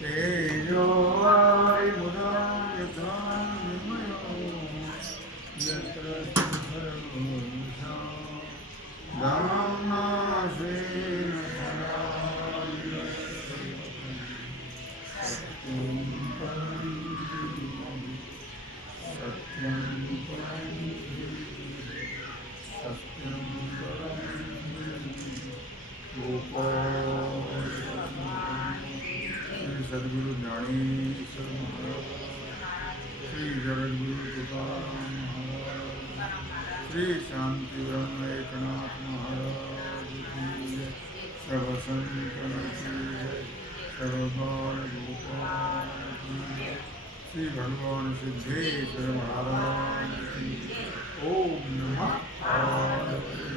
तेजो वायुर्यथा विमयो यत्र तथा धाम्नासेन सदा सत्यं परं सत्यं परं सत्यं परं श्री सद्गुरु ज्ञानेश्वर महाराज, श्री जगद्गुरु तुकाराम महाराज, श्री शांति ब्रह्म एकनाथ महाराज की जय, सर्व संतन की जय, सर्वकाल गोपाल की जय, श्री भगवान सिद्धेश्वर महाराज की जय। ओम नमः पार्वती।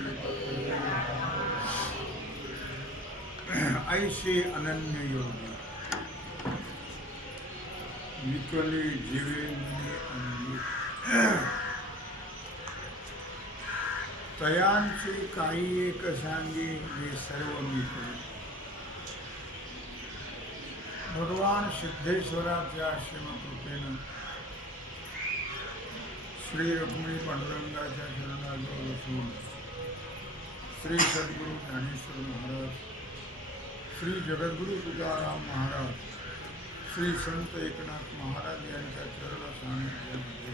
ऐसे अनन्य योगी विकले जीवेंद्रिय अंगी तयांचे काही एक सांगे जे सर्व मी करू। भगवान सिद्धेश्वराच्या श्रीमकृपेनं श्री रुक्मिणी पांडुरंगाच्या चरणाजवळ बसून श्री सद्गुरु ज्ञानेश्वर महाराज, श्री जगद्गुरु तुकाराम महाराज, श्री संत एकनाथ महाराज यांच्या चरण सानिध्यामध्ये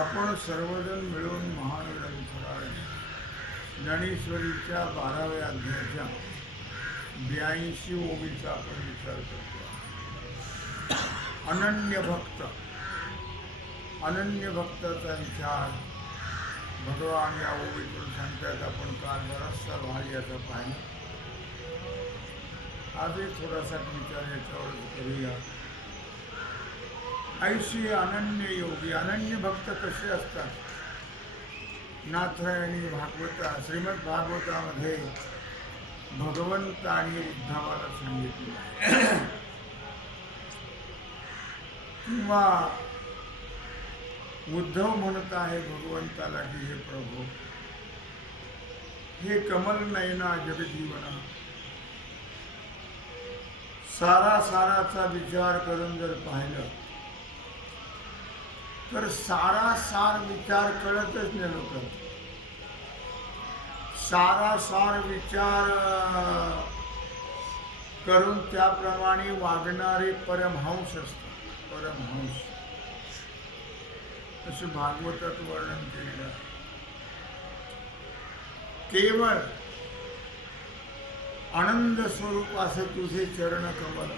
आपण सर्वजण मिळून महान ग्रंथराज ज्ञानेश्वरीच्या 12व्या अध्यायाच्या 82 ओवीचा आपण विचार करतो। अनन्य भक्ताचा विचार भगवान या ओवीतून सांगतात। आपण काल बराचसा भाग याचा पाहिला, आजही थोडासा विचार याच्यावर करूया। ऐशी अनन्य योगी, अनन्य भक्त कसे असतात? नाथरायणी श्रीमद भागवतामध्ये भगवंताने उद्धवाला सांगितले किंवा उद्धव म्हणत आहे भगवंताला की हे प्रभू, हे कमल नयना जगजीवना, साराचा विचार करून जर पाहिलं तर सार विचार कळतच नाही लोकांना। सार विचार करून त्याप्रमाणे वागणारे परमहंस असतात। परमहंस असे भागवतात वर्णन केलेलं आहे। केवळ आनंद स्वरूप असे तुझे चरण कमल,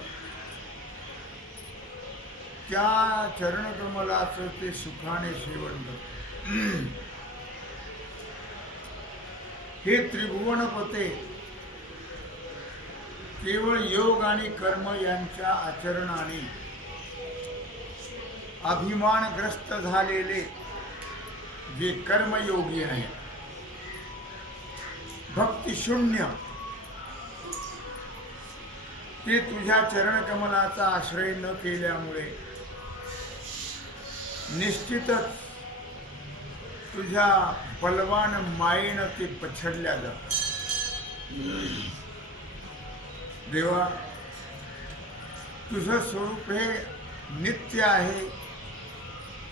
त्या चरण कमलाचं ते सुखाने सेवन करते। हे त्रिभुवनपते, केवळ योग आणि कर्म यांच्या आचरणाने अभिमानग्रस्त झालेले जे कर्मयोगी आहेत, भक्तिशून्य, ते तुझ्या चरणकमलाचा आश्रय न केल्यामुळे निश्चितच तुझ्या बलवान मायेनं ते पछडल्या जातात। देवा, तुझं स्वरूप हे नित्य आहे,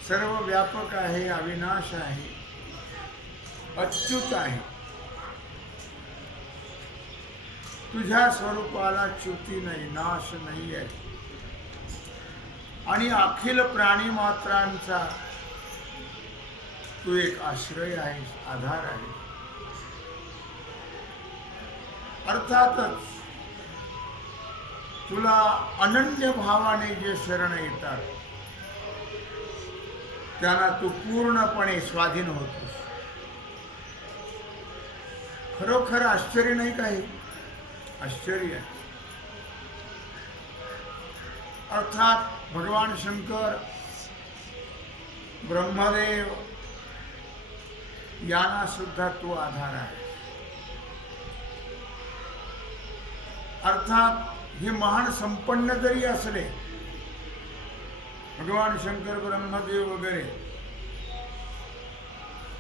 सर्व व्यापक आहे, अविनाश आहे, अच्युत आहे। तुझ्या स्वरूपाला च्युती नाही, नाश नाही आहे आणि अखिल प्राणी मात्रांचा तू एक आश्रय आहेस, आधार आहे। अर्थातच तुला अनन्य भावाने जे शरण येतात त्यांना तू पूर्णपणे स्वाधीन होतोस। खरोखर आश्चर्य नाही काही? आश्चर्य आहे। अर्थात भगवान शंकर, ब्रह्मदेव यांना सुद्धा तू आधार आहे। अर्थात हे महान संपन्न जरी असले, भगवान शंकर, ब्रह्मदेव वगैरे,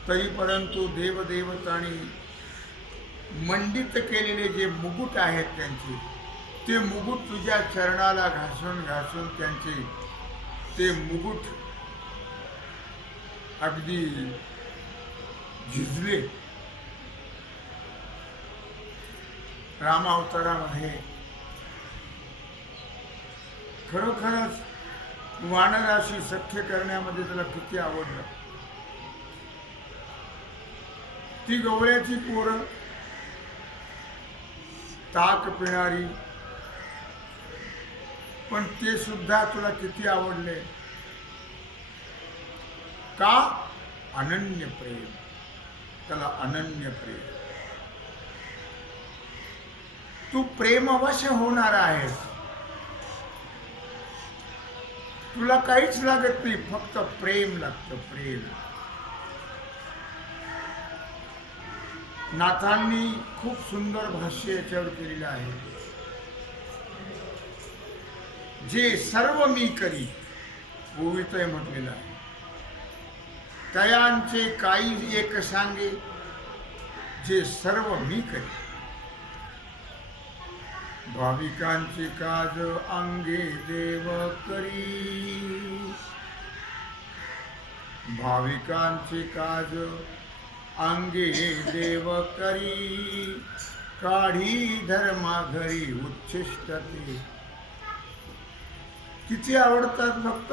तरी परंतु देवदेवतांनी मंडित केलेले जे मुकुट आहेत त्यांचे, ते मुकुट तुझ्या चरणाला घासून घासून त्यांचे ते मुकुट अगदी झिजले. रामावतारामध्ये खरोखरच वानराशी सख्य करण्यामध्ये त्याला किती आवडलं. ती गवळ्याची पोरं ताक पिणारी, पण ते सुद्धा तुला किती आवडले. का? अनन्य प्रेम. त्याला अनन्य प्रेम. तू प्रेमवश होणार आहेस. तुला काहीच लागत नाही, फक्त प्रेम लागतं. प्रेम. नाथांनी खूप सुंदर भाष्य याच्यावर केलेलं आहे. जे सर्व मी करी, ओवितय म्हटलेलं आहे. तयांचे काही एक सांगे, जे सर्व मी करी. भाविकांचे काज अंगे देव करी. भाविकांचे काज अंगे देव करी. काढी धर्मा घरी उच्छिष्ट ते. किती आवडतात भक्त.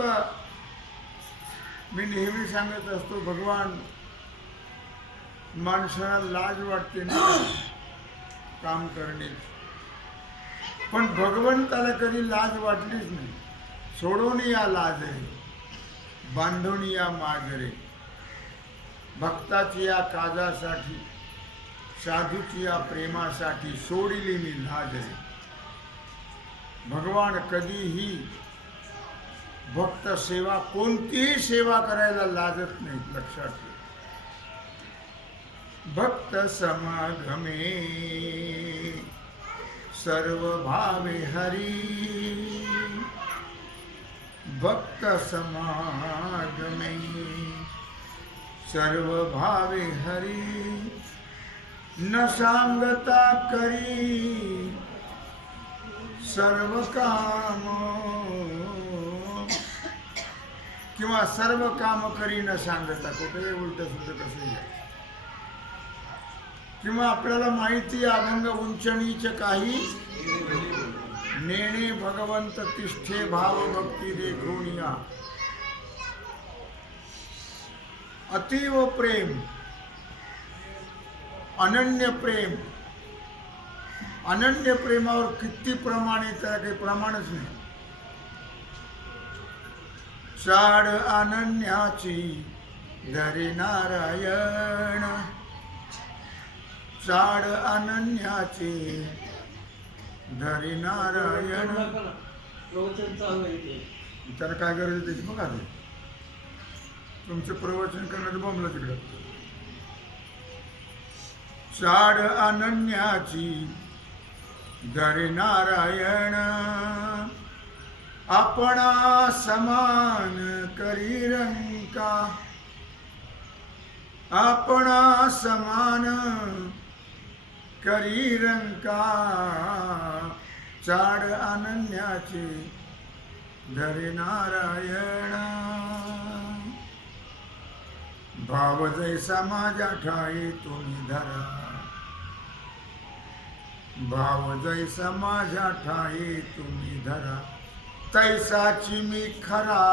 मी नेहमी सांगत असतो, भगवान माणसाला लाज वाटते ना काम करणे, पण भगवंताला कधी लाज वाटलीच नाही. सोडून या लाज रे, बांधून या माज रे. भक्ताची या काजासाठी, साधूची या प्रेमासाठी सोडिली मी लाज रे. भगवान कधीही भक्त सेवा, कोणतीही सेवा करायला लाजत नाही. लक्षात ठेव. भक्त समागमे सर्व भावे हरी. भक्त समागमे सर्व भावे हरी. न सांगता करी सर्व काम, किंवा सर्व काम करी न सांगता. कुठे उलट सुद्धा कसं आहे. किंवा आपल्याला माहिती अभंग उंचणीच काही नेणे भगवंत तिष्ठे भाव भक्ती देखून या. अतीव प्रेम, अनन्य प्रेम. अनन्य प्रेमावर किती प्रमाणे, त्याला काही प्रमाणच नाही. चाड अनन्याची धरी नारायण. चाड अनन्याची धरी नारायण. त्याला काय गरज त्याची बघा. ते तुमचं प्रवचन करणारे बोंबला तिकडं. चाड अनन्याची धरी नारायण. आपणा समान करी रंका. आपणा समान करी रंका. चाड अनन्याचे धरे नारायण. भाव जैसा माझ्या ठाई तुम्ही धरा. भाव जैसा माझ्या ठाई तुम्ही धरा. तैसाची मी खरा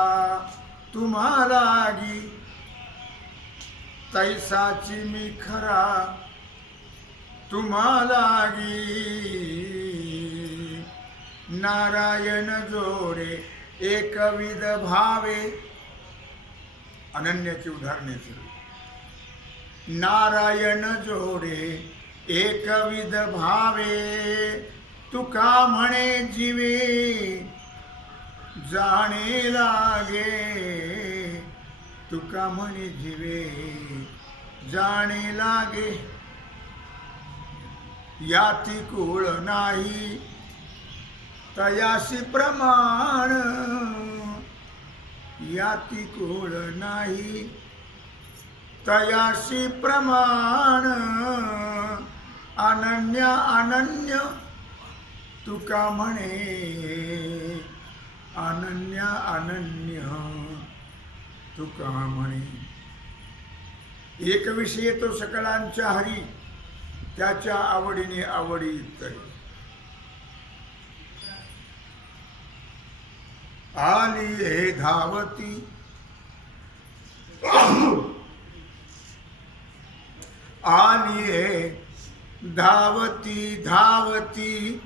तुम्हाला गी. तैसाची मी खरा तुम्हाला गी. नारायण जोडे एकविध भावे. अनन्याची उदाहरणे. नारायण जोडे एकविध भावे. तुका म्हणे जीवे जाणे लागे. तुका म्हणे जीवे जाणे लागे. याती कुळ नाही तयासी प्रमाण. याती कुळ नाही तयासी प्रमाण. अनन्य अनन्य तुका म्हणे, अनन्य अनन्य तुका म्हणे. एक विषय तो सकलांच्या हरी, त्याच्या आवडीने आवडी तरी. आली हे धावती, आली हे धावती धावती,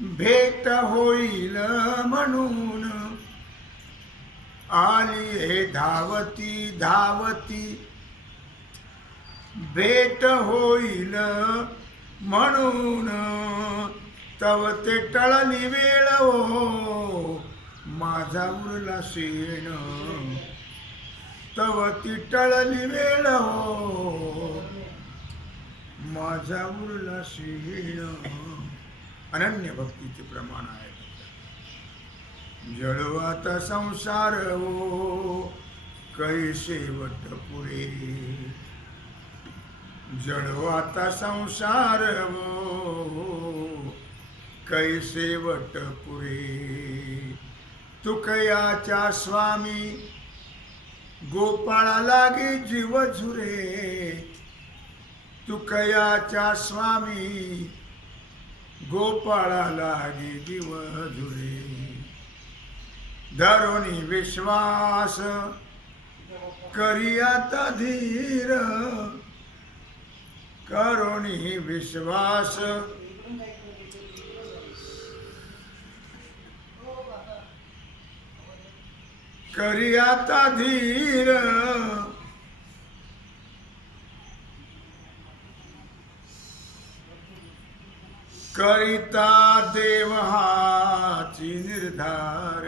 भेट होईल म्हणून. आली हे धावती धावती, भेट होईल म्हणून. तव ते टळली वेळ हो, माझा उरला शेण. तव ती टळली वेळ हो, माझा उरला शेण. अनन्य भक्तीचे प्रमाण आहे. जळो आता संसार हो, कैसे वट पुरे. जळो आता संसार हो, कैसे वट पुरे. तुकयाच्या स्वामी गोपाळा लागे जीव झुरे. तुकयाच्या स्वामी गोपाळा लागे जीव झुरे. धरोनी विश्वास करियाता धीर. करोनी विश्वास करियाता धीर. करिता देव हाची निर्धार.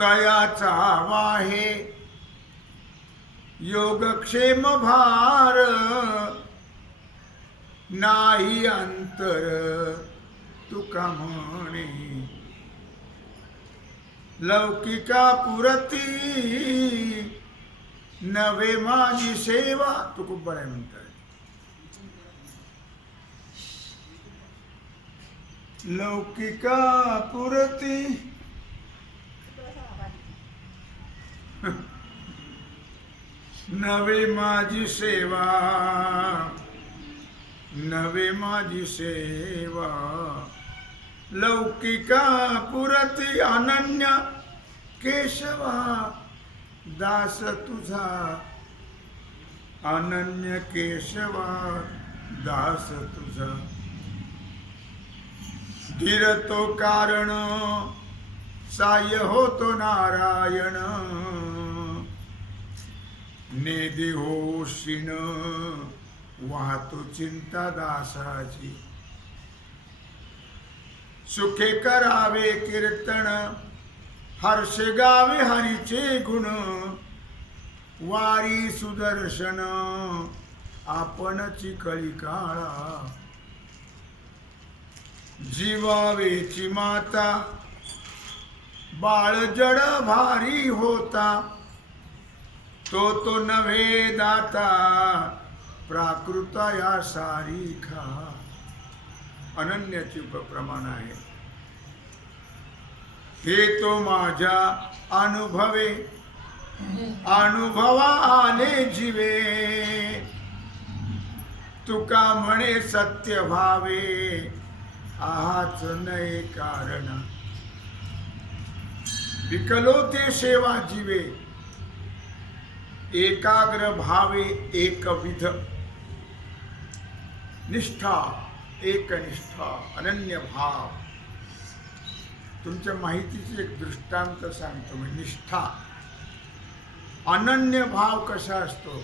तयाचा वाहे योगक्षेम भार. नाही अंतर तुका म्हणे, लौकिका पुरती नवे माझी सेवा. तू खूप बरं म्हणताय. लौकिका पुरती नवे माझी सेवा. नवे माझी सेवा. लौकिका पुरती अनन्य केशवा. दास तुझा अनन्य केशवा. दास तुझा. धीर तो कारण साय होतो नारायण. नेदी होशीन वाहतो चिंता दासाची. सुखे करावे कीर्तन हर्ष गावे हरीचे गुण. वारी सुदर्शन आपणची कळी काळा. जीवावेची माता बाळ जड भारी होता. तो नव्हे दाता प्राकृता या सारीखा. अनन्याचे प्रमाण आहे. हे तो माझ्या अनुभवे अनुभवा आले जीवे. तुका म्हणे सत्य भावे आहाच नये कारण. विकलो ते सेवा जीवे एकाग्र भावे एकविध. निष्ठा एकनिष्ठा अनन्य भाव. तुमच्या माहितीचे एक दृष्टांत सांगतो मी. निष्ठा अनन्य भाव कसा असतो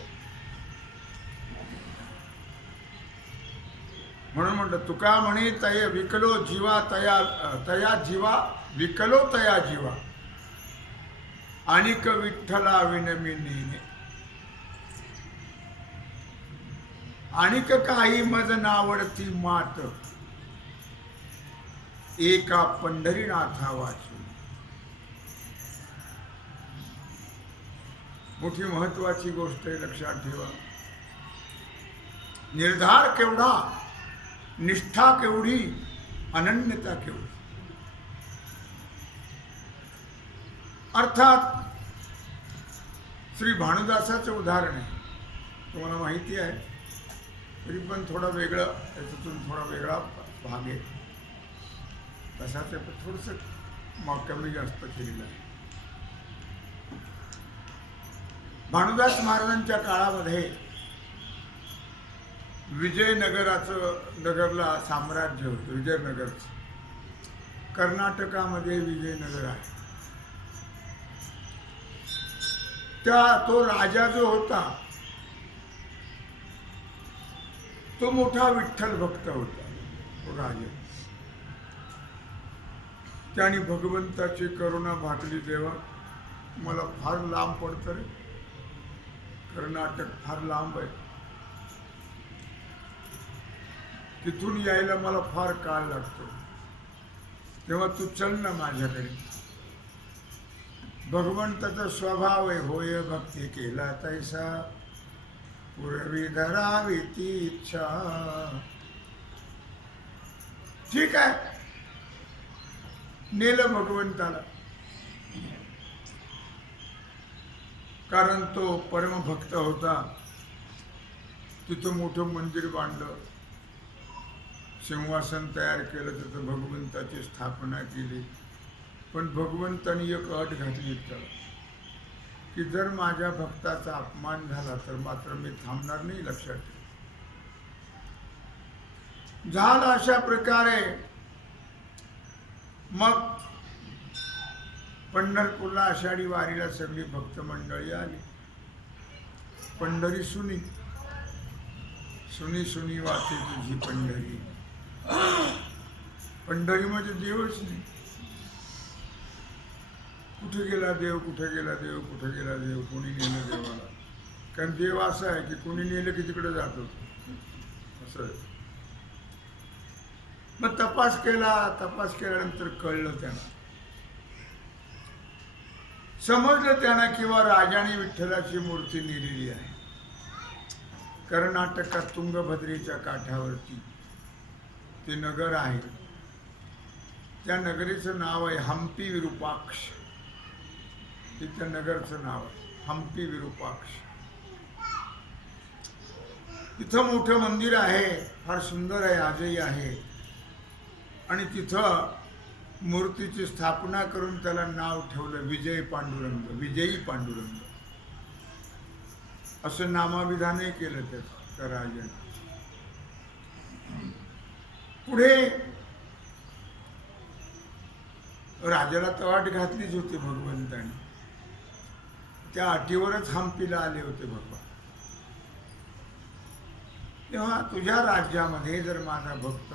म्हणून म्हटलं. तुका म्हणे तय विकलो जीवा तया जीवा. विकलो तया जीवा आणिक विठ्ठला विनमी नेने. आणिक काही मज नावडती मात एका पंढरीनाथा वाचू. मोठी महत्वाची गोष्ट आहे, लक्षात ठेवा. निर्धार केवढा, निष्ठा केवढी, अनन्यता केवढी. अर्थात श्री भानुदासाचं उदाहरण आहे, तुम्हाला माहिती आहे, तरी पण थोडा वेगळा, त्याच्यातून थोडा वेगळा भाग आहे. तसाच थोडंसं कमी जास्त केलेलं आहे. भानुदास महाराजांच्या काळामध्ये विजयनगराचं, नगरला साम्राज्य होतं, विजयनगरचं. कर्नाटकामध्ये विजयनगर आहे. तो राजा जो होता तो मोठा विठ्ठल भक्त होता. तो राजा, त्याने भगवंताची करुणा भाटली. देवा, मला फार लांब पडतं रे, कर्नाटक फार लांब आहे, तिथून यायला मला फार काळ लागतो, तेव्हा तू चल ना माझ्याकडे. भगवंताचा स्वभाव आहे, होय भक्ती केला तैसा, पूर्वी धरावी ती इच्छा. ठीक आहे, नेलं भगवंताला, कारण तो परमभक्त होता. तिथं मोठं मंदिर बांधलं, सिंहासन तयार केलं, तिथं भगवंताची स्थापना केली. पण भगवंताने एक अट घातली त्याला, की जर माझ्या भक्ताचा अपमान झाला तर मात्र मी थांबणार नाही, लक्षात ठेव. झालं अशा प्रकारे. मग पंढरपूरला आषाढी वारीला सगळी भक्त मंडळी आली. पंढरी सुनी, सुनी सुनी वाचे तुझी पंढरी. पंढरी म्हणजे देवच नाही. कुठे गेला देव, कुठे गेला देव, कुठे गेला देव, कोणी नेलं देवाला. कारण देव असं आहे की कोणी नेलं की तिकडे जातो, असं आहे. मग तपास केल्यानंतर कळलं त्यांना, समजलं त्यांना किंवा राजाने विठ्ठलाची मूर्ती नेलेली आहे. कर्नाटकात तुंगभद्रेच्या काठावरती ते नगर आहे. त्या नगरीचं नाव आहे हम्पी विरूपाक्ष. हे त्या नगरचं नाव आहे, हम्पी विरूपाक्ष. तिथं मोठं मंदिर आहे, फार सुंदर आहे, आजही आहे. आणि तिथं मूर्तीची स्थापना करून त्याला नाव ठेवलं विजय पांडुरंग, विजयी पांडुरंग असं नामाभिधानही केलं त्या राजाने. पुढे राजाला तवाट घातलीच होती भगवंताने, त्या अटीवरच हम्पीला आले होते भगवान. तेव्हा तुझ्या राज्यामध्ये जर माझा भक्त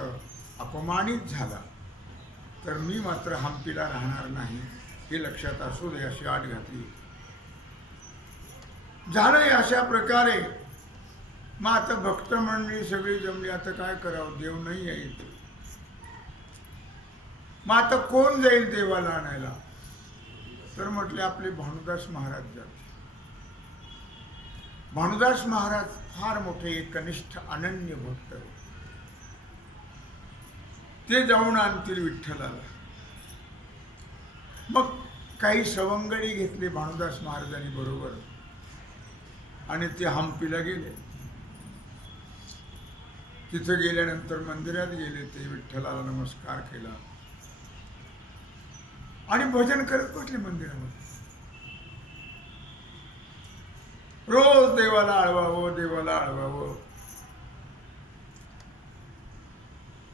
अपमानित झाला तर मी मात्र हम्पीला राहणार नाही, हे लक्षात असू दे, अशी आट घातली. झालंय अशा प्रकारे. मग आता भक्त मंडळी सगळी जमली, आता काय करावं, देव नाही आहे इथे. मग आता कोण जाईल देवाला आणायला? तर म्हटले आपले भानुदास महाराज जाते. भानुदास महाराज फार मोठे एकनिष्ठ अनन्य भक्त होते. ते जाऊन आणतील विठ्ठलाला. मग काही सवंगडी घेतले भानुदास महाराजांनी बरोबर आणि ते हम्पीला गेले. तिथं गेल्यानंतर मंदिरात गेले, ते विठ्ठलाला नमस्कार केला आणि भजन करत बसले मंदिरामध्ये. रोज देवाला आळवावं, देवाला आळवावं.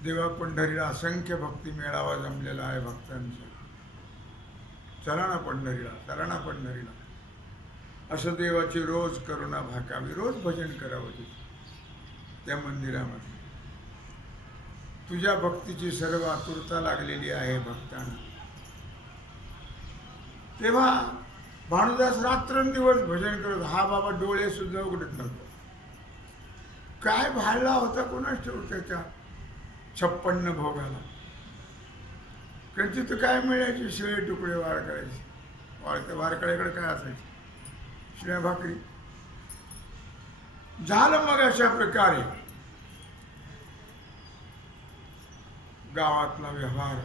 देवा पंढरीला असंख्य भक्ती मेळावा जमलेला आहे भक्तांचा. चला ना पंढरीला, चला ना पंढरीला, असं देवाची रोज करुणा भाकावी, रोज भजन करावं त्या मंदिरामध्ये. तुझ्या भक्तीची सर्व आतुरता लागलेली आहे भक्तांना. तेव्हा भानुदास रात्रंदिवस भजन करत. हा बाबा डोळे सुद्धा उघडत नव्हता. काय भाळला होता कोणाच ठेवू त्याच्या 56 भोगाला. कारण तिथं काय मिळायचे, शिळे तुकडे वार करायचे. वारकड्याकडे काय असायचे, शिळ्या भाकरी. झालं मग अशा प्रकारे गावातला व्यवहार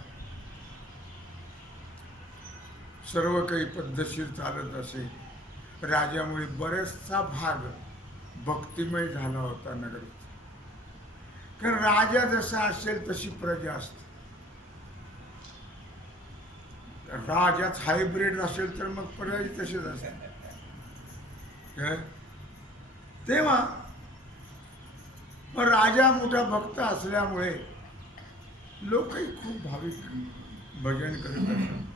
सर्व काही पद्धतशीर चालत असे. राजामुळे बरेचसा भाग भक्तिमय झाला होता नगरीत. कारण राजा जसा असेल तशी प्रजा असते. राजाच हायब्रिड असेल तर मग प्रजा तशीच असेल. तेव्हा मग राजा मोठा भक्त असल्यामुळे लोकही खूप भाविक भजन करत असतात.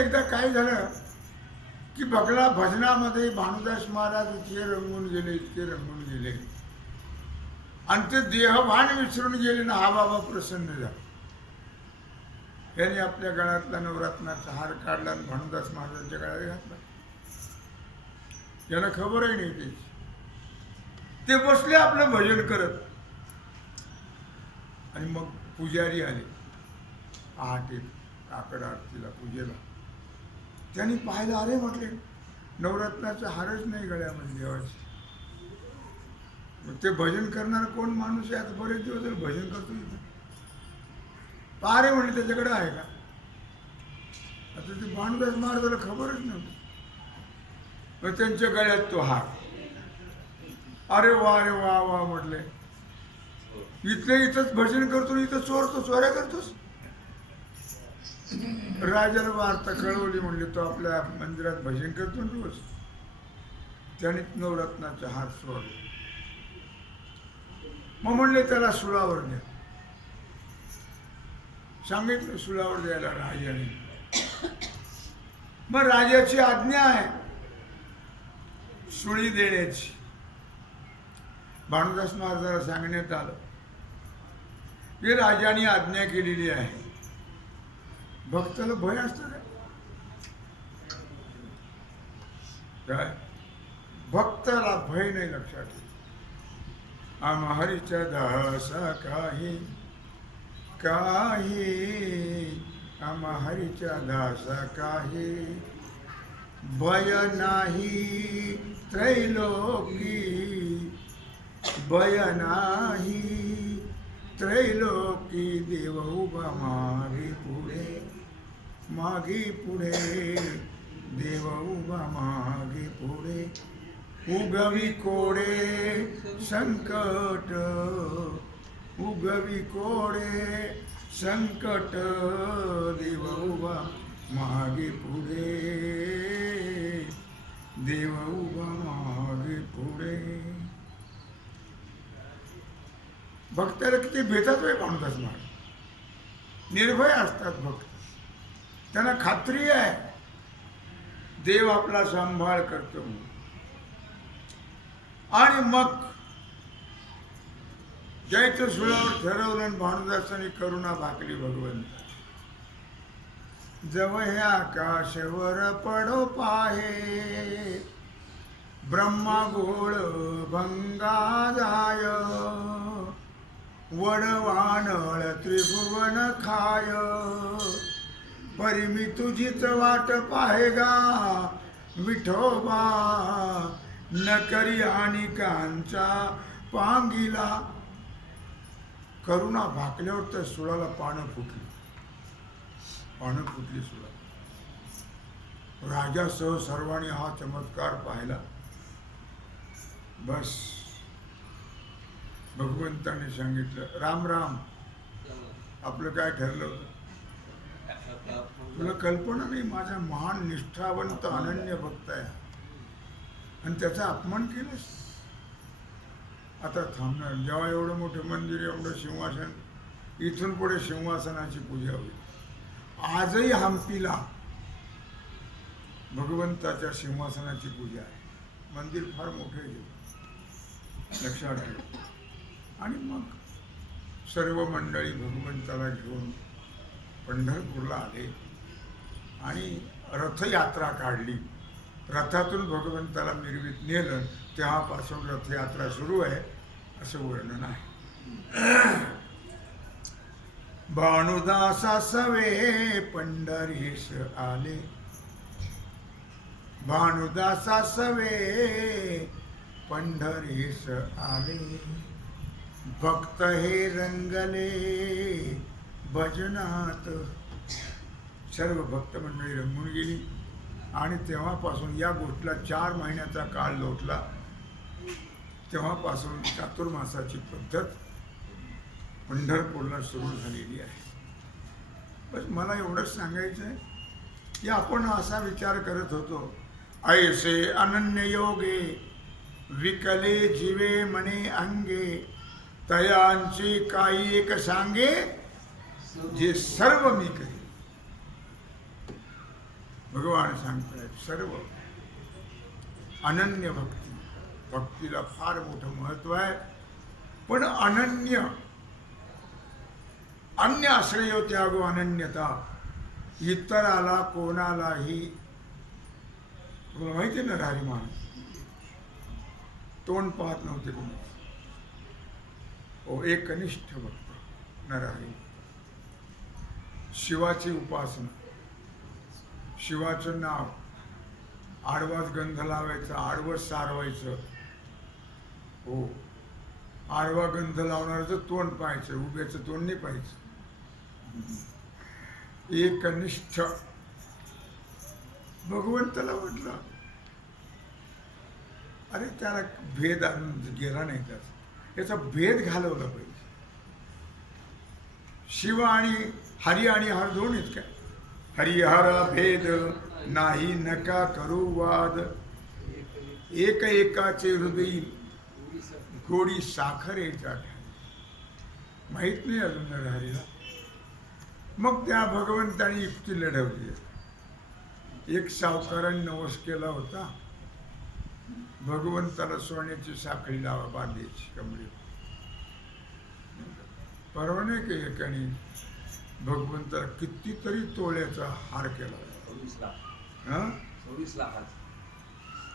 एकदा काय झालं की बगला भजनामध्ये भानुदास महाराज इतके रंगून गेले आणि ते देहभान विसरून गेले ना. हा बाबा प्रसन्न झाला. याने आपल्या गळ्यातला नवरत्नाचा हार काढला आणि भानुदास महाराजांच्या गळ्यात घातला. याला खबरही नाही त्याची. ते बसले आपलं भजन करत आणि मग पुजारी आले पहाटे काकड आरतीला पूजेला. त्यांनी पाहिलं, अरे म्हटले नवरत्नाचा हारच नाही गळ्यामध्ये देवाचे. ते भजन करणार कोण माणूस आहे? आता बरेच दिवस भजन करतो इथं. पारे म्हणले त्याच्याकडे आहे का? आता ते भानुदास महाराजाला खबरच नव्हती. मग त्यांच्या गळ्यात तो हार. अरे वा वा म्हटले, इथंच भजन करतो, इथं चोऱ्या करतोस. राजाला वार्ता कळवली. म्हणले तो आपल्या मंदिरात भजन करतो रोज. त्याने नवरत्नाचा हार चोरला. मग म्हणले त्याला सुळावर द्या. सांगितलं सुळावर द्यायला राजाने. मग राजाची आज्ञा आहे सुळी देण्याची. भानुदास महाराजाला सांगण्यात आलं की राजाने आज्ञा केलेली आहे. भक्ताला भय असतं काय? भक्ताला भय नाही. लक्षात ठेव. आम्हा हरीच्या दासा काही आम्हा हरीच्या दासा काही भय नाही त्रैलोकी. भय नाही त्रैलोकी. देव उभा मागे पुढे देव उभा मागे पुढे. उगवी कोडे संकट देव उभा मागे पुढे देव उभा मागे पुढे. भक्ताला किती भेटत होय भानुदास महाराज. निर्भय असतात भक्त. त्यांना खात्री आहे देव आपला सांभाळ करतो. आणि मग जयचं सुळावर ठरवलं आणि भानुदासाने करुणा भाकली भगवंत. जव हे आकाशवर पडो पाहे ब्रह्मा गोळ भंगा जाय. वडवानळ त्रिभुवन खाय. परी मी तुझीच वाट पाहेगा विठोबा. न करी आणि कांचा पांगिला. करुणा भाकल्यावर तर सुळाला पानं फुटली सुळा. राजासह सर्वांनी हा चमत्कार पाहिला. बस भगवंताने सांगितलं, राम राम, आपलं काय ठरलं होतं? तुला कल्पना नाही, माझा महान निष्ठावंत अनन्य भक्त आहे आणि त्याचा अपमान केलास. आता थांबणार. जेव्हा एवढं मोठं मंदिर, एवढं सिंहासन, इथून पुढे सिंहासनाची पूजा होईल. आजही हम्पीला भगवंताच्या सिंहासनाची पूजा आहे. मंदिर फार मोठे आहे, लक्षात ठेव. आणि मग सर्व मंडळी भगवंताला घेऊन पंढरपूरला आले आणि रथयात्रा काढली. रथातून भगवंताला मिरवीत नेलं. तेव्हापासून रथयात्रा सुरू आहे असं वर्णन आहे. भानुदासा सवे पंढरीस आले. भानुदासा सवे पंढरीस आले. भक्त हे रंगले भजनात. सर्व भक्त मंडळी रंगून गेली आणि तेव्हापासून या गोष्टीला 4 महिन्याचा काळ लोटला. तेव्हापासून चातुर्मासाची पद्धत पंढरपूरला सुरू झालेली आहे. बस मला एवढंच सांगायचं आहे की आपण असा विचार करत होतो, ऐसे अनन्य योगे विकले जीवे मने अंगे, तयांची काही एक सांगे जे सर्व मी करी. भगवान सांगतायत सर्व अनन्य भक्ती. भक्तीला फार मोठं महत्व आहे, पण अनन्य अन्य आश्रय त्यागो अनन्यता. इतराला कोणालाही, तुला माहिती आहे ना नरहरी महाराज तोंड पाहत नव्हते कोणी. एकनिष्ठ भक्त नरहरी. शिवाची उपासना, शिवाचं नाव, आडवाच गंध लावायचा, आडवच सारवायचं. हो, आडवा गंध लावणारचं तोंड पाहायचं, उभ्याचं तोंड नाही पाहायचं. एकनिष्ठ. भगवंताला म्हटलं अरे त्याला भेद आणून गेला नाही, त्याचा याचा भेद घालवला पाहिजे. शिव आणि हरी आणि हर दोन आहेत काय? हरिहर भेद नाही नका करू वाद, एक एकाचे हृदय गोडी साखरेचा ठाई. माहित नाही अजून नरहरीला. मग त्या भगवंतानी युक्ती लढवली. एक सावकाराने नवस केला होता, भगवंताला सोन्याची साखळी लावा बांधायची कमळी. परवाने के एकाने भगवंताला कितीतरी तोळ्याचा हार केला. 26 लाखाचा.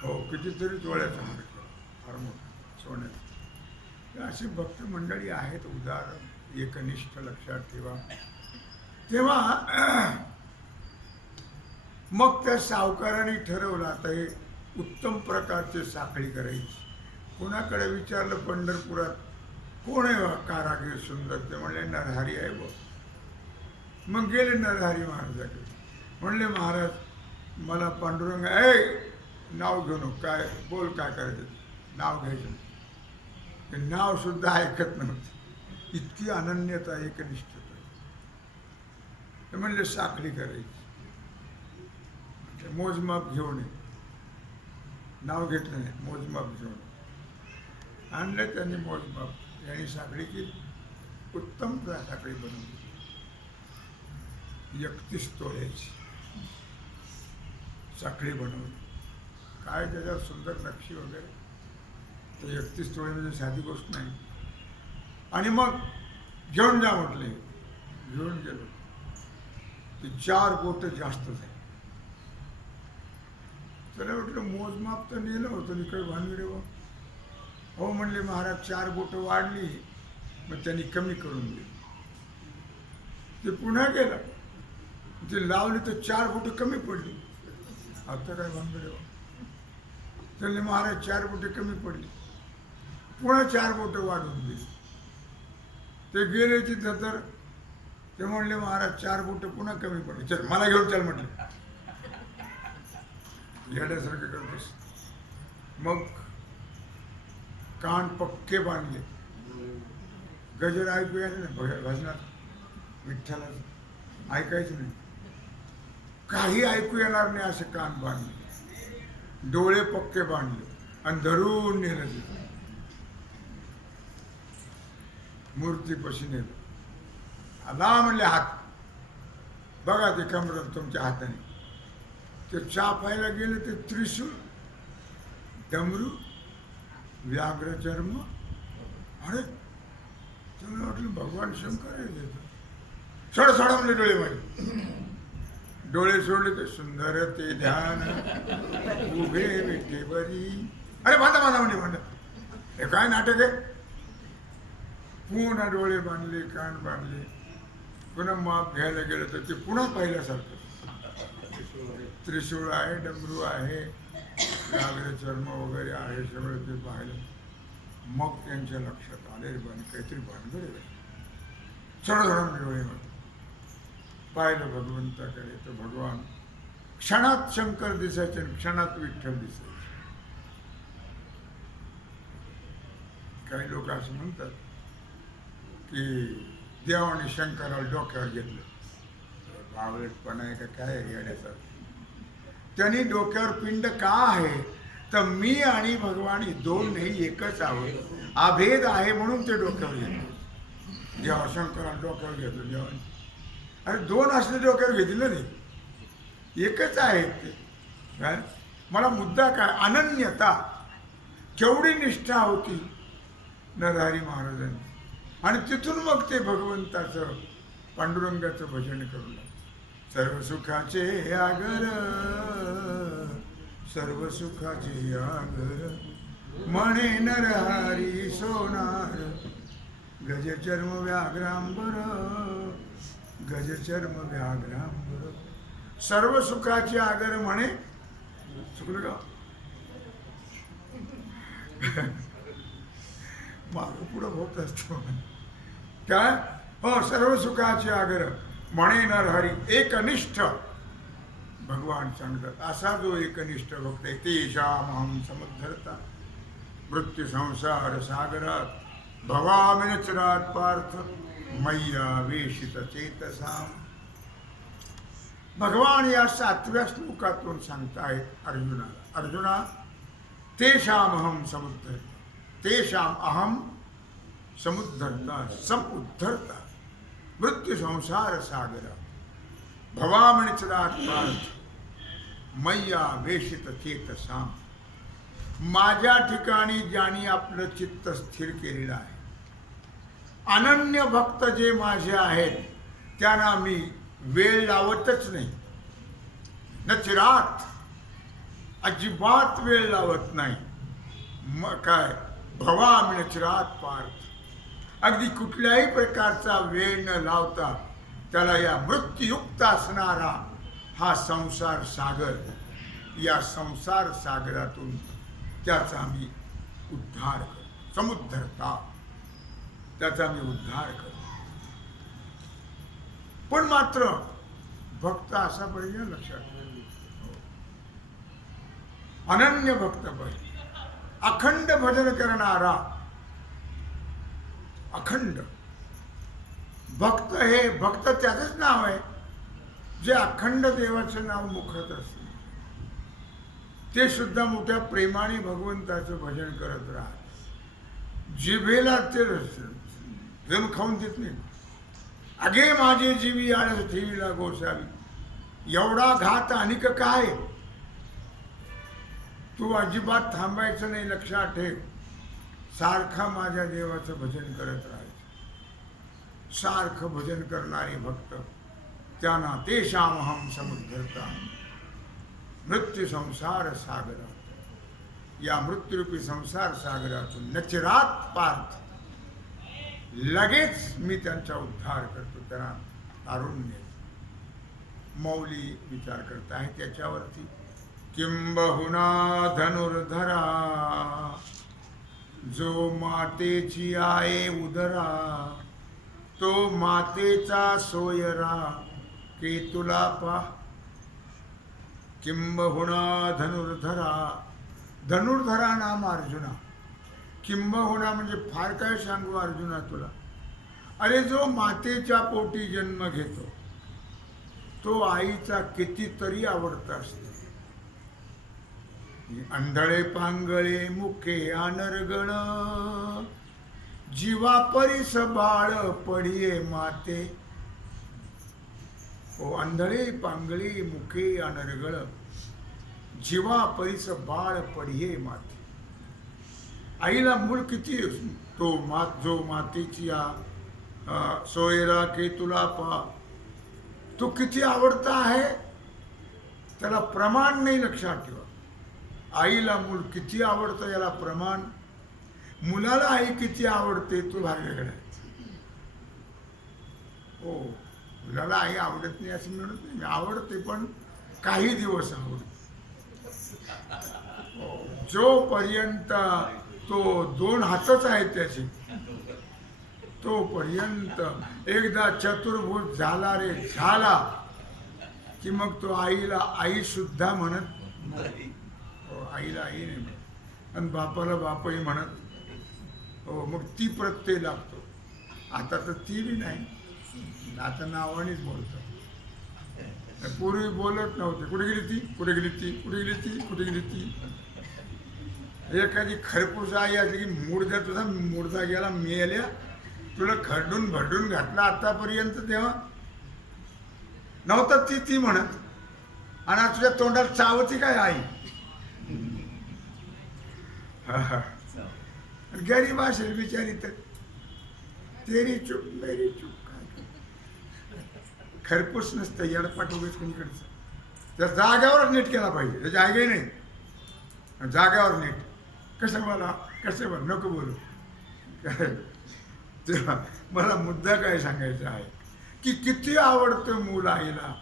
हो, कितीतरी तोळ्याचा हार केला, फार मोठा सोन्याचा. अशी भक्त मंडळी आहेत उदार, एकनिष्ठ. लक्षात ठेवा. तेव्हा मग त्या सावकाराने ठरवलं आता हे उत्तम प्रकारची साखळी करायची. कोणाकडे विचारलं पंढरपुरात कोण आहे कारागीर सुंदर? ते म्हणले नरहरी आहे बघ. मग गेले नरहरी महाराजाकडे. म्हणले महाराज मला पांडुरंग नाव घेऊ नको, काय बोल काय करायचं, नाव घ्यायचं. ते नाव सुद्धा ऐकत नव्हते. इतकी अनन्यता, एकनिष्ठता. ते म्हणले साखळी करायची, मोजमाप घेऊन ये. नाव घेतलं नाही, मोजमाप घेऊन आणलं त्यांनी. मोजमाप यांनी साखळी केली, उत्तम साखळी बनवली. 31 तोळ्याची साखळी बनवली. काय त्याच्यावर सुंदर नक्षी वगैरे. तर 31 तोळे म्हणजे साधी गोष्ट नाही. आणि मग घेऊन जा म्हटले. घेऊन गेलो. ते 4 बोट जास्त झाले. त्याला म्हटलं मोजमाप तर नेलं होतं, इकडे भानगडे व. हो म्हणले महाराज 4 बोट वाढली. मग त्यांनी कमी करून दिली. ते पुन्हा गेलं, ते लावली तर 4 बोट कमी पडली. आता काय भानगडे व. त्यांनी महाराज 4 बोट कमी पडली. पुन्हा 4 बोट वाढवून दिली. ते गेले तिथं तर ते म्हणले महाराज 4 बोट पुन्हा कमी पडली. चल मला घेऊन चल म्हटलं. येण्यासारखं करतोस. मग कान पक्के बांधले. गजर ऐकू यायचं नाही भजनात विठ्ठलाचं, ऐकायचं नाही. काही ऐकू येणार नाही असे कान बांधले. डोळे पक्के बांधले आणि धरून नेलं तिथं. मूर्तीपाशी नेलं. आला म्हणले हात बघा ते कमरत तुमच्या हाताने. ते चापायला गेले ते त्रिशूळ, डमरू, व्याघ्रचर्म. अरे तुम्ही म्हटलं भगवान शंकर आहे. सोड सोडा म्हणले डोळे माझे. डोळे सोडले ते सुंदर ते ध्यान उभे विठेवरी. अरे बांधा बांधा म्हणजे बांधा. हे काय नाटक आहे. पुन्हा डोळे बांधले, कान बांधले. पुन्हा माप घ्यायला गेलं तर ते पुन्हा पाहिल्यासारखं. त्रिशूळ आहे, डमरू आहे, व्याघ्र चर्म वगैरे आहे, सगळं ते पाहिलं. मग त्यांच्या लक्षात आले पण काहीतरी भानगड आहे. चढधडम डोळे पाहिलं भगवंताकडे तर भगवान क्षणात शंकर दिसायचे आणि क्षणात विठ्ठल दिसायचे. काही लोक असं म्हणतात की देवाने शंकराला डोक्यावर घेतलं. बावळटपणा आहे का काय येण्याचा. त्यांनी डोक्यावर पिंड का आहे तर मी आणि भगवान दोन नाही एकच आहोत. अभेद आहे म्हणून ते डोक्यावर घेतलं. जेव्हा शंकराला डोक्यावर घेतलं देवाने, अरे दोन असले डोक्यावर घेतलं नाही, एकच आहेत ते. काय मला मुद्दा काय, अनन्यता केवढी निष्ठा होती नरहरी महाराजांनी. आणि तिथून मग ते भगवंताचं पांडुरंगाचं भजन करू लागले. सर्व सुखाचे आगर, सर्व सुखाचे आगर म्हणे नरहरी सोनार. गजचर्म व्याघ्रांबर, गजचर्म व्याघ्रांबर. सर्व सुखाचे आगर म्हणे. चुकलं का? माग पुढं होत असतो काय. हो, सर्व सुखाचे आगर म्हणे नरहरी एकनिष्ठ. भगवान सांगतात असा जो एकनिष्ठ भक्त आहे तेषामहं समुद्धरता मृत्यू संसार सागरात भवामिनचरात पार्थ मय्या वेशित चेतसाम. भगवान या 7व्या श्लोकातून सांगतायत अर्जुनाला, अर्जुना तेषामहं समुद्धरता, तेषाम अहम समुद्धरता, समुद्धरता मृत्यू संसार सागरा भवामणिचरात पार्थ मय्या वेशित चेतसाम. माझ्या ठिकाणी ज्यांनी आपलं चित्त स्थिर केलेलं आहे, अनन्य भक्त जे माझे आहेत त्यांना मी वेळ लावतच नाही. न चिरात, अजिबात वेळ लावत नाही. मग काय, भवामिन चिरात पार्थ. अगदी कुठल्याही प्रकारचा वेळ न लावता त्याला या मृत्युयुक्त असणारा हा संसार सागर, या संसार सागरातून त्याचा मी उद्धार करतो. समुद्धरता, त्याचा मी उद्धार करतो. पण मात्र भक्त असा पाहिजे लक्षात. अनन्य भक्त पाहिजे, अखंड भजन करणारा. अखंड भक्त, हे भक्त त्याचंच नाव आहे जे अखंड देवाचं नाव मुखत असते. ते सुद्धा मोठ्या प्रेमाने भगवंताचं भजन करत राहत. जिभेला ते जम खाऊन देत नाही. अगे माझे जीवी आळस ठेवीला गोसावी. एवढा घात अनिक काय, तू अजिबात थांबायचं नाही. लक्षात ठेव, सारखा माझ्या देवाचं भजन करत राहायचं. सारखं भजन करणारे भक्त त्यांना तेषामहं समुद्धरता मृत्यू संसार सागरात, या मृत्यूरूपी संसार सागरातून नचिरात पार्थ, लगेच मी त्यांचा उद्धार करतो. त्यांना तारुण्य. मौली विचार करत आहे त्याच्यावरती. किंबहुना धनुर्धरा, जो मातेची आहे उदरा, तो मातेचा सोयरा केतुला पा. किंबहुना धनुर्धरा, धनुर्धरा नाम अर्जुना. किंबहुना म्हणजे फार काय सांगू अर्जुना तुला. अरे जो मातेच्या पोटी जन्म घेतो तो आईचा कितीतरी आवडता असतो. अंधळे पांगळे मुखे अनर्गण, जीवा परिस बाळ पडिये माते. ओ अंधळे पांगळे मुखे अनर्गळ, जीवा परिस बाळ पडिये माते. आईला मूल किती, तो जो मातेची सोयरा केतुला पा, तो किती आवडता आहे त्याला प्रमाण नाही. लक्षात ठेवा, आईला मूल किती आवडतं याला प्रमाण. मुलाला आई किती आवडते तो भाग वेगळा आहे. हो, मुलाला आई आवडत नाही असं म्हणत नाही, आवडते पण काही दिवस आवडते. जोपर्यंत तो 2 हातच आहेत त्याचे. तोपर्यंत एकदा चतुर्भुज झाला रे झाला की मग तो आईला आई सुद्धा म्हणत नाही. हो, आईला आई नाही म्हणत आणि बापाला बापही म्हणत हो. मग ती प्रत्यय लागतो. आता तर ती बी नाही, आता नावानेच बोलतो. पूर्वी बोलत नव्हते. कुठे गेली ती, कुठे गेली ती, कुठे गेली ती, कुठे गेली ती. एखादी खरपूस आई असली की मुर्द्या तुझा मुर्दा गेला मेल्या, तुला खरडून भरडून घातला आतापर्यंत, तेव्हा नव्हतं ती ती म्हणत. आणि आज तुझ्या तोंडात चावती काय आई. गरीब असेल बिचारी तर तेरी चूक मेरी चूक. खरपूस नसतं, येडपाट उगेच कोणीकडचं. त्या जाग्यावरच नीट केला पाहिजे. त्याची आयगाई नाही, जाग्यावर नीट. कसं मला कसं बरं नको बोलू. तेव्हा मला मुद्दा काय सांगायचा आहे की किती आवडतं मूल आईला.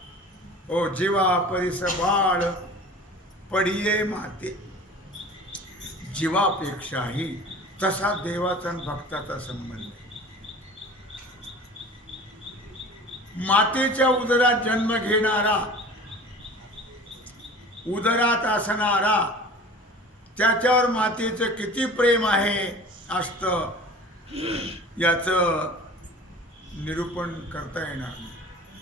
ओ जीवा परिस बाळ पडिये माते. जीवापेक्षाही तसा देवाचा आणि भक्ताचा संबंध आहे. मातेच्या उदरात जन्म घेणारा, उदरात असणारा, त्याच्यावर मातेचं किती प्रेम आहे असतं याचं निरूपण करता येणार नाही.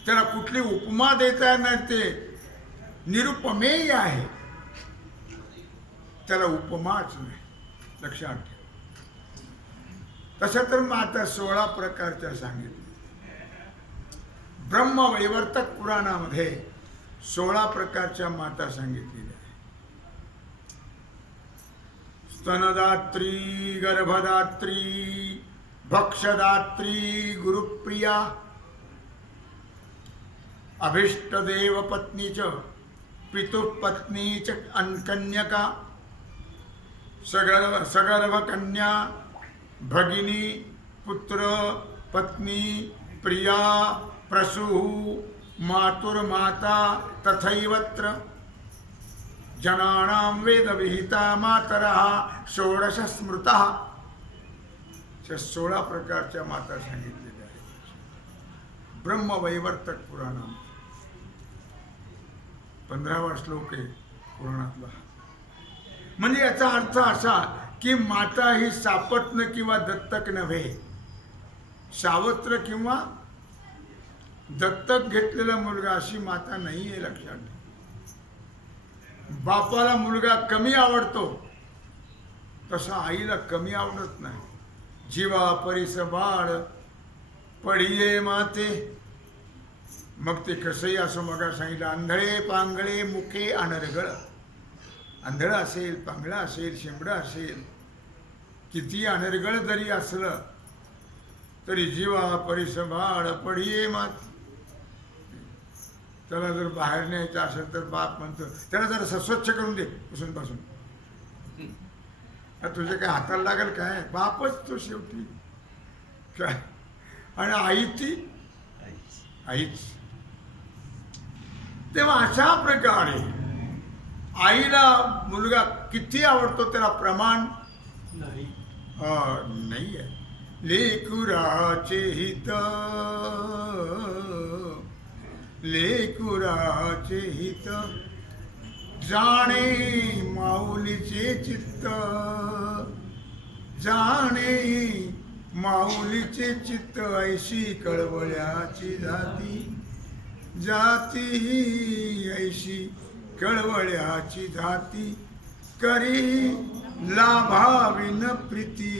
त्याला कुठली उपमा देता येणार, ते निरुपमेय आहे. त्याला उपमाच नाही. लक्षात ठेवा. तसं तर माता 16 प्रकारच्या सांगितल्या. ब्रह्मवैवर्तक पुराणामध्ये 16 प्रकारच्या माता सांगितलेल्या आहेत. स्तनदात्री, गर्भदात्री, भक्षदात्री, गुरुप्रिया, अभिष्टदेव पत्नी च, पितुपत्नी च कन्यका, सगर्भ कन्या, भगिनी, पुत्र, पत्नी, प्रिया, प्रसूः, मातुर्माता तथैवत्र. जनानां वेदविहिता मातरः 16 स्मृतः. 16 प्रकारच्या माता सांगितलेल्या आहेत ब्रह्मवैवर्तक पुराणात. 15वा श्लोक आहे पुराणातला. म्हणजे याचा अर्थ असा की माता ही सापत्न किंवा दत्तक नव्हे, सावत्र किंवा दत्तक घेतलेला मुलगा अशी माता नाही आहे. लक्षात ठेवा. बापाला मुलगा कमी आवडतो तसा आईला कमी आवडत नाही. जीवा परिस बाळ पडिये माते. मग ते कसंही असं मग सांगितलं. आंधळे पांगळे मुखे अनर्गळ. आंधळ असेल, पांगळं असेल, शिंबडं असेल, किती अनर्गळ जरी असलं तरी जीवा परिस बाळ पडिये माते. त्याला जर बाहेर न्यायचं असेल तर बाप म्हणतो त्याला जरा स्वच्छ करून दे पासून पासून. तुझ्या काय हाताला लागेल काय, बापच तो शेवटी काय. आणि आई ती आईच. तेव्हा अशा प्रकारे आईला मुलगा किती आवडतो त्याला प्रमाण नाही आहे. लेकुराचे हित, लेकुराचे हित, जाणे माऊलीचे चित्त, जाणे माऊलीचे चित्त. ऐशी कळवळ्याची जाती, जाती ऐशी कळवळ्याची जाती. करी लाभाविन प्रीती,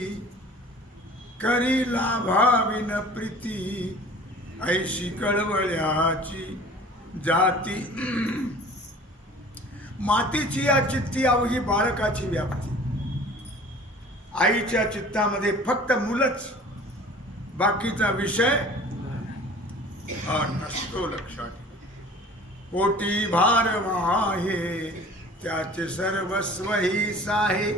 करी लाभाविन प्रीती. ऐशी कळवळ्याची जाती. मातेची या चित्ती अवघी बाळकाची व्याप्ती. आईच्या चित्तामध्ये फक्त मुलंच, बाकीचा विषय नसतो. लक्षात. पोटी भार वाहे त्याचे सर्वस्व ही साहे.